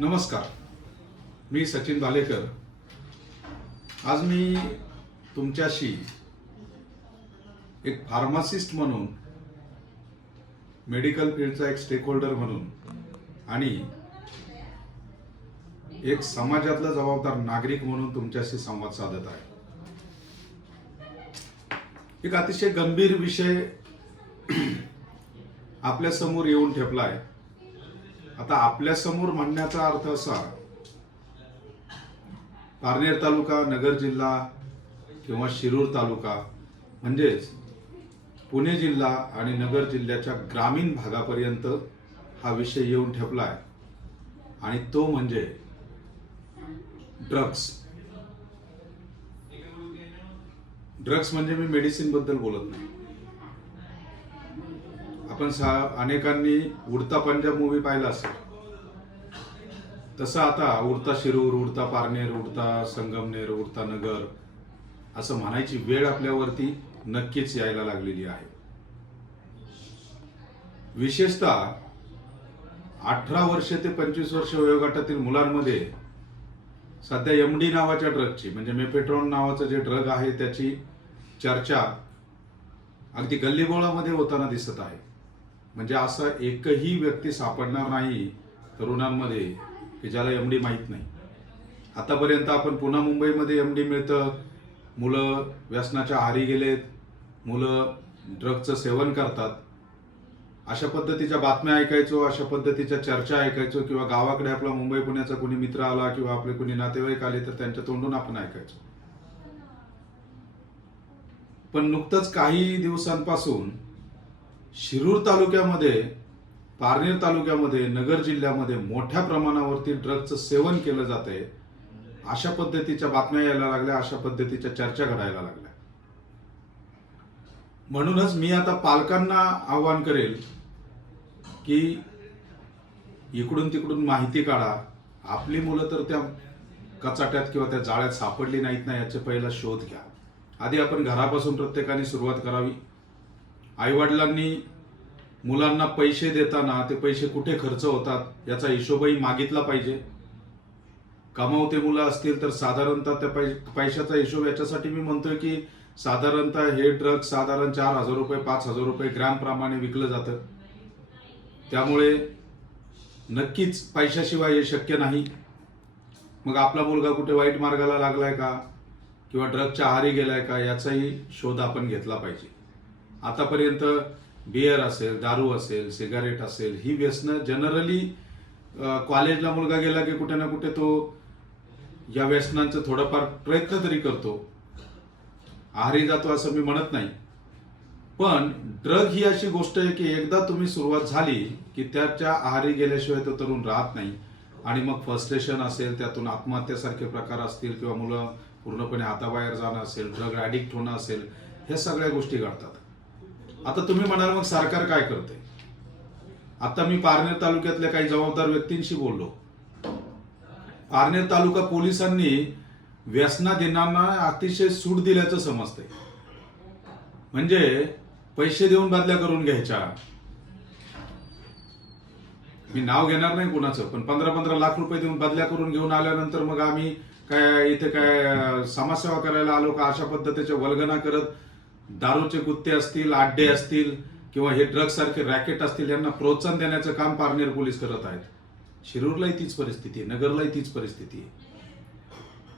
नमस्कार. मी सचिन बालेकर. आज मी तुमच्याशी एक फार्मासिस्ट म्हणून मेडिकल फील्डचा एक स्टेक होल्डर म्हणून आणि एक समाजातला जबाबदार नागरिक म्हणून तुमच्याशी संवाद साधत आहे. एक अतिशय गंभीर विषय आपल्यासमोर येऊन ठेपला आहे. आता आपल्यासमोर म्हणण्याचा अर्थ असा पारनेर तालुका नगर जिल्हा किंवा शिरूर तालुका म्हणजेच पुणे जिल्हा आणि नगर जिल्ह्याच्या ग्रामीण भागापर्यंत हा विषय येऊन ठेपला आहे आणि तो म्हणजे ड्रग्स. ड्रग्स म्हणजे मी मेडिसिनबद्दल बोलत नाही. आपण सा अनेकांनी उडता पंजाब मूवी पाहिला असेल. तसं आता उडता शिरूर उडता पारनेर उडता संगमनेर उडता नगर असं म्हणायची वेळ आपल्यावरती नक्कीच यायला लागलेली आहे. विशेषतः अठरा वर्ष ते पंचवीस वर्ष वयोगटातील मुलांमध्ये सध्या एम डी नावाच्या ड्रगची म्हणजे मेपेट्रॉन नावाचं जे ड्रग आहे त्याची चर्चा अगदी गल्लीबोळामध्ये होताना दिसत आहे. म्हणजे असं एकही व्यक्ती सापडणार नाही तरुणांमध्ये की ज्याला एम डी माहीत नाही. आतापर्यंत आपण पुन्हा मुंबईमध्ये एम डी मिळतं. मुलं व्यसनाच्या आहारी गेलेत. मुलं ड्रगचं सेवन करतात. अशा पद्धतीच्या बातम्या ऐकायचो अशा पद्धतीच्या चर्चा ऐकायचो किंवा गावाकडे आपला मुंबई पुण्याचा कोणी मित्र आला किंवा आपले कोणी नातेवाईक आले तर त्यांच्या तोंडून आपण ऐकायचो. पण नुकतंच काही दिवसांपासून शिरूर तालुक्यामध्ये पारनेर तालुक्यामध्ये नगर जिल्ह्यामध्ये मोठ्या प्रमाणावरती ड्रगचं सेवन केलं जातंय. अशा पद्धतीच्या बातम्या यायला लागल्या अशा पद्धतीच्या चर्चा घडायला लागल्या. म्हणूनच मी आता पालकांना आवाहन करेल की इकडून तिकडून माहिती काढा. आपली मुलं तर त्या कचाट्यात किंवा त्या जाळ्यात सापडली नाहीत ना याचा पहिला शोध घ्या. आधी आपण घरापासून प्रत्येकाने सुरुवात करावी. आईवडिलांनी मुलांना पैसे देताना ते पैसे कुठे खर्च होतात याचा हिशोबही मागितला पाहिजे. कमावते मुलं असतील तर साधारणतः त्या पै पैशाचा हिशोब याच्यासाठी मी म्हणतोय की साधारणतः हे ड्रग साधारण चार हजार रुपये पाच हजार रुपये ग्रॅम प्रमाणे विकलं जातं. त्यामुळे नक्कीच पैशाशिवाय हे शक्य नाही. मग आपला मुलगा कुठे वाईट मार्गाला लागलाय का? किंवा ड्रगच्या आहारी गेलाय का? याचाही शोध आपण घेतला पाहिजे. आतापर्यंत बियर असेल दारू असेल सिगारेट असेल ही व्यसनं जनरली कॉलेजला मुलगा गेला की कुठे ना कुठे तो या व्यसनांचं थोडंफार प्रयत्न तरी करतो. आहारी जातो असं मी म्हणत नाही. पण ड्रग ही अशी गोष्ट आहे की एकदा तुम्ही सुरुवात झाली की त्याच्या आहारी गेल्याशिवाय तो तरुण राहत नाही. आणि मग फर्स्ट्रेशन असेल त्यातून आत्महत्यासारखे प्रकार असतील किंवा मुलं पूर्णपणे हाताबाहेर जाणं असेल ड्रग ॲडिक्ट होणं असेल ह्या सगळ्या गोष्टी घडतात. आता तुम्ही म्हणाल मग सरकार काय करते आता मी पारनेर तालुक्यातल्या काही जबाबदार व्यक्तींशी बोललो. पारनेर तालुका पोलिसांनी व्यसना व्यसनाधीनांना अतिशय सूट दिल्याचं समजते म्हणजे पैसे देऊन बदल्या करून घ्यायच्या. मी नाव घेणार नाही कुणाचं पण पंधरा पंधरा लाख रुपये देऊन बदल्या करून घेऊन आल्यानंतर मग आम्ही काय इथे काय समाजसेवा करायला आलो का अशा पद्धतीच्या वल्गना करत दारूचे गुत्ते असतील आड्डे असतील किंवा हे ड्रग्ज सारखे रॅकेट असतील यांना प्रोत्साहन देण्याचं काम पारनेर पोलीस करत आहेत. शिरूरलाही तीच परिस्थिती आहे नगरलाही तीच परिस्थिती आहे.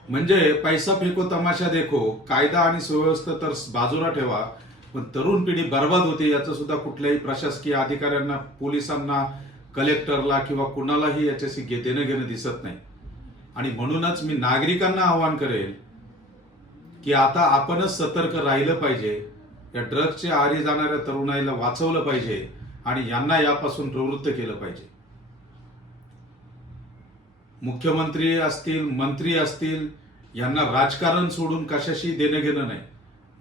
म्हणजे पैसा फेको तमाशा देखो कायदा आणि सुव्यवस्था तर बाजूला ठेवा पण तरुण पिढी बर्बाद होते याचं सुद्धा कुठल्याही प्रशासकीय अधिकाऱ्यांना पोलिसांना कलेक्टरला किंवा कुणालाही याच्याशी घे- देणं घेणं दिसत नाही. आणि म्हणूनच मी नागरिकांना आवाहन करेल की आता आपणच सतर्क राहिलं पाहिजे. या ड्रग्सचे आहारी जाणाऱ्या तरुणाईला वाचवलं पाहिजे आणि यांना यापासून प्रवृत्त केलं पाहिजे. मुख्यमंत्री असतील मंत्री असतील यांना राजकारण सोडून कशाशी देणं घेणं नाही.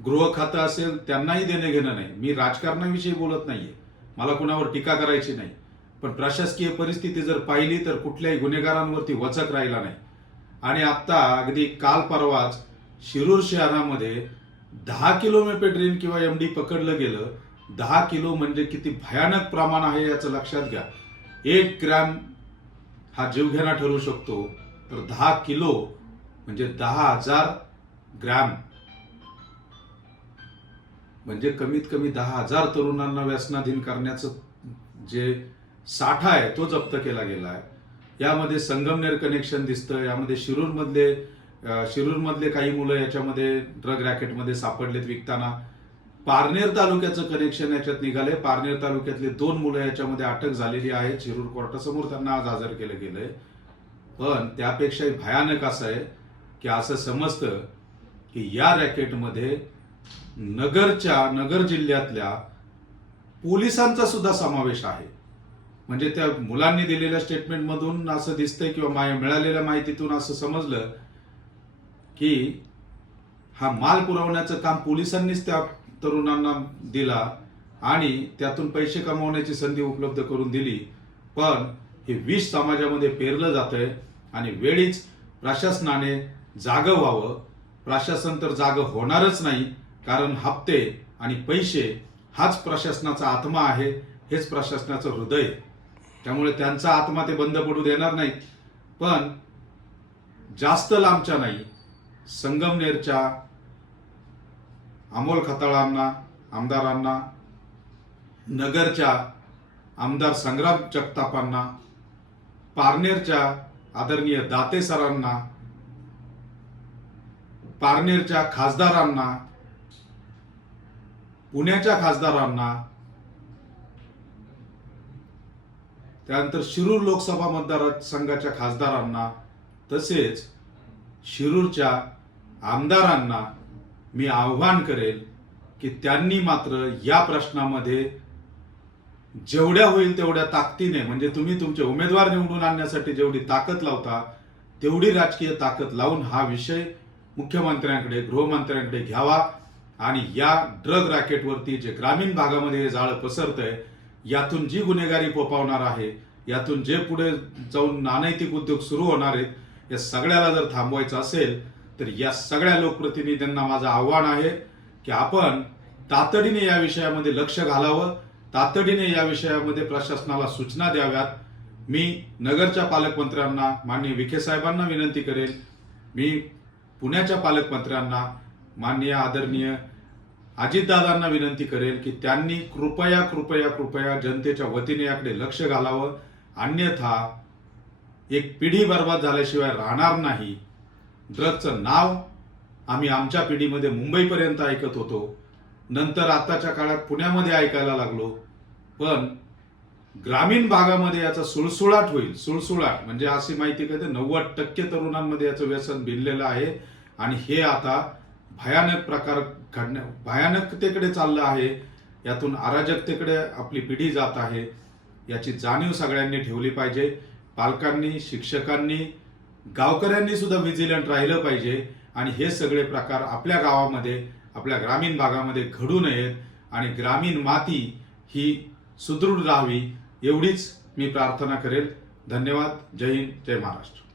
गृह खातं असेल त्यांनाही देणं घेणं नाही. मी राजकारणाविषयी बोलत नाहीये. मला कुणावर टीका करायची नाही. पण प्रशासकीय परिस्थिती जर पाहिली तर कुठल्याही गुन्हेगारांवरती वचक राहिला नाही. आणि आता अगदी काल परवाच शिरूर शहरामध्ये दहा किलो मेपेड्रीन किंवा एम डी पकडलं गेलं दहा किलो म्हणजे किती भयानक प्रमाण आहे याचं लक्षात घ्या. एक ग्रॅम हा जीवघेणा ठरू शकतो तर दहा किलो म्हणजे दहा हजार ग्रॅम. म्हणजे कमीत कमी दहा हजार तरुणांना व्यसनाधीन करण्याचं जे साठा आहे तो जप्त केला गेला आहे. यामध्ये संगमनेर कनेक्शन दिसतं यामध्ये शिरूरमधले मधले शिरूरमधले काही मुलं याच्यामध्ये ड्रग रॅकेटमध्ये सापडलेत विकताना. पारनेर तालुक्याचं कनेक्शन याच्यात निघाले पारनेर तालुक्यातले दोन मुलं याच्यामध्ये अटक झालेली आहेत. शिरूर कोर्टासमोर त्यांना आज हजर केलं गेलंय. पण त्यापेक्षाही भयानक असं आहे की असं समजतं की या रॅकेटमध्ये नगरच्या नगर जिल्ह्यातल्या पोलिसांचा सुद्धा समावेश आहे. म्हणजे त्या मुलांनी दिलेल्या स्टेटमेंटमधून असं दिसतंय किंवा मिळालेल्या माहितीतून असं समजलं की हा माल पुरवण्याचं काम पोलिसांनीच त्या तरुणांना दिला आणि त्यातून पैसे कमवण्याची संधी उपलब्ध करून दिली. पण हे विष समाजामध्ये पेरलं जातंय आणि वेळीच प्रशासनाने जागं व्हावं. प्रशासन तर जागं होणारच नाही कारण हप्ते आणि पैसे हाच प्रशासनाचा आत्मा आहे हेच प्रशासनाचं हृदय. त्यामुळे त्यांचा आत्मा ते बंद पडू देणार नाहीत. पण जास्त लांबच्या नाही संगमनेरच्या अमोल खताळांना आमदारांना नगरच्या आमदार संग्राम जगतापांना पारनेरच्या आदरणीय दाते सरांना पारनेरच्या खासदारांना पुण्याच्या खासदारांना त्यानंतर शिरूर लोकसभा मतदारसंघाच्या खासदारांना तसेच शिरूरच्या आमदारांना मी आव्हान करेल की त्यांनी मात्र या प्रश्नामध्ये जेवढ्या होईल तेवढ्या ताकदीने म्हणजे तुम्ही तुमचे उमेदवार निवडून आणण्यासाठी जेवढी ताकद लावता तेवढी राजकीय ताकद लावून हा विषय मुख्यमंत्र्यांकडे गृहमंत्र्यांकडे घ्यावा. आणि या ड्रग रॅकेटवरती जे ग्रामीण भागामध्ये हे जाळं पसरतंय यातून जी गुन्हेगारी फोपावणार आहे यातून जे पुढे जाऊन अनैतिक उद्योग सुरू होणार आहेत या सगळ्याला जर थांबवायचं असेल तर या सगळ्या लोकप्रतिनिधींना माझं आव्हान आहे की आपण तातडीने या विषयामध्ये लक्ष घालावं तातडीने या विषयामध्ये प्रशासनाला सूचना द्याव्यात. मी नगरच्या पालकमंत्र्यांना माननीय विखे साहेबांना विनंती करेल मी पुण्याच्या पालकमंत्र्यांना माननीय आदरणीय अजितदादांना विनंती करेल की त्यांनी कृपया कृपया कृपया जनतेच्या वतीने याकडे लक्ष घालावं. अन्यथा एक पिढी बर्बाद झाल्याशिवाय राहणार नाही. ड्रगचं नाव आम्ही आमच्या पिढीमध्ये मुंबईपर्यंत ऐकत होतो. नंतर आताच्या काळात पुण्यामध्ये ऐकायला लागलो. पण ग्रामीण भागामध्ये याचा सुळसुळाट होईल. सुळसुळाट म्हणजे अशी माहिती कळते. नव्वद टक्के तरुणांमध्ये याचं व्यसन भिनलेलं आहे. आणि हे आता भयानक प्रकार घडण्या भयानकतेकडे चाललं आहे. यातून अराजकतेकडे आपली पिढी जात आहे. याची जाणीव सगळ्यांनी ठेवली पाहिजे. पालकांनी शिक्षकांनी गावकऱ्यांनी सुद्धा विजिलंट राहिलं पाहिजे आणि हे सगळे प्रकार आपल्या गावामध्ये आपल्या ग्रामीण भागामध्ये घडू नयेत आणि ग्रामीण माती ही सुदृढ राहावी एवढीच मी प्रार्थना करेल. धन्यवाद. जय हिंद. जय महाराष्ट्र.